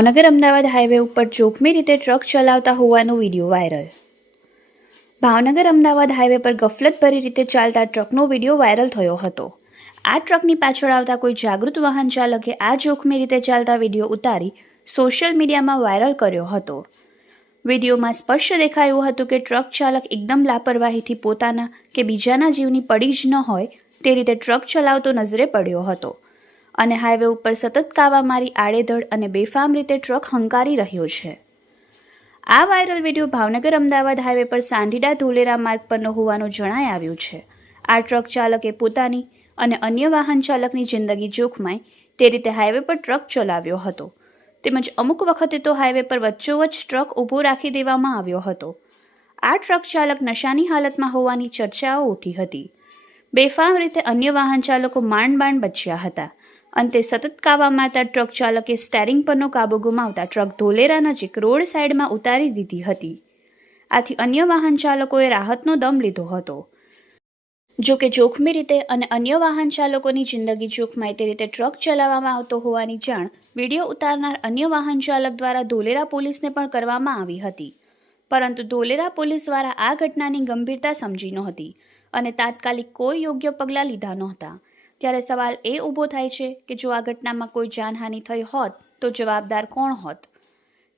Bhavnagar Ahmedabad highway ઉપર જોખમી રીતે ટ્રક ચલાવતા હોવાનો video viral. Bhavnagar Ahmedabad highway પર ગફલતભરી રીતે ચાલતા ટ્રકનો વિડીયો વાયરલ થયો હતો। આ ટ્રકની પાછળ આવતા કોઈ જાગૃત વાહન ચાલકે આ જોખમી રીતે ચાલતા વિડીયો ઉતારી સોશિયલ મીડિયામાં વાયરલ કર્યો હતો। વિડીયોમાં સ્પષ્ટ દેખાયું હતું કે ટ્રક ચાલક એકદમ લાપરવાહીથી પોતાના કે બીજાના જીવની પડી જ ન હોય તે રીતે ટ્રક ચલાવતો નજરે પડ્યો હતો અને હાઈવે ઉપર સતત કાવા મારી આડેધડ અને બેફામ રીતે ટ્રક હંકારી રહ્યો છે। આ viral video Bhavnagar Ahmedabad highway પર સાંઢીડા ધોલેરા માર્ગ પરનો હોવાનું જણાઈ આવ્યું છે। આ ટ્રક ચાલકે પોતાની અને અન્ય વાહન ચાલકની જિંદગી જોખમાય તે રીતે હાઈવે પર ટ્રક ચલાવ્યો હતો તેમજ અમુક વખતે તો હાઈવે પર વચ્ચોવચ્ચ ટ્રક ઊભો રાખી દેવામાં આવ્યો હતો। આ ટ્રક ચાલક નશાની હાલતમાં હોવાની ચર્ચાઓ ઉઠી હતી। બેફામ રીતે અન્ય વાહન ચાલકો માંડ બચ્યા હતા। અંતે સતત કાવા મારતા ટ્રક ચાલકે સ્ટેરિંગ પરનો કાબુ ગુમાવતા ટ્રક ધોલેરા નજીક રોડ સાઈડમાં ઉતારી દીધી હતી। આથી અન્ય વાહન ચાલકોએ રાહતનો દમ લીધો હતો। જો કે જોખમી રીતે અને અન્ય વાહન ચાલકોની જિંદગી જોખમાય તે રીતે ટ્રક ચલાવવામાં આવતો હોવાની જાણ વિડીયો ઉતારનાર અન્ય વાહન ચાલક દ્વારા ધોલેરા પોલીસને પણ કરવામાં આવી હતી, પરંતુ ધોલેરા પોલીસવાળા આ ઘટનાની ગંભીરતા સમજી નહોતી અને તાત્કાલિક કોઈ યોગ્ય પગલાં લીધા નહોતા। ત્યારે સવાલ એ ઊભો થાય છે કે જો આ ઘટનામાં કોઈ જાનહાનિ થઈ હોત તો જવાબદાર કોણ હોત?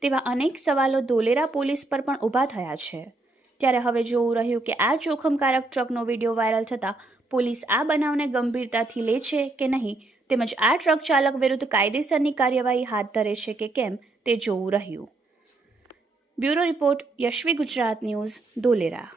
તેવા અનેક સવાલો ધોલેરા પોલીસ પર પણ ઊભા થયા છે। ત્યારે હવે જોવું રહ્યું કે આ જોખમકારક ટ્રકનો વિડીયો વાયરલ થતાં પોલીસ આ બનાવને ગંભીરતાથી લે છે કે નહીં, તેમજ આ ટ્રક ચાલક વિરુદ્ધ કાયદેસરની કાર્યવાહી હાથ ધરે છે કે કેમ તે જોવું રહ્યું। Bureau report, Yashvi Gujarat news, Dholera.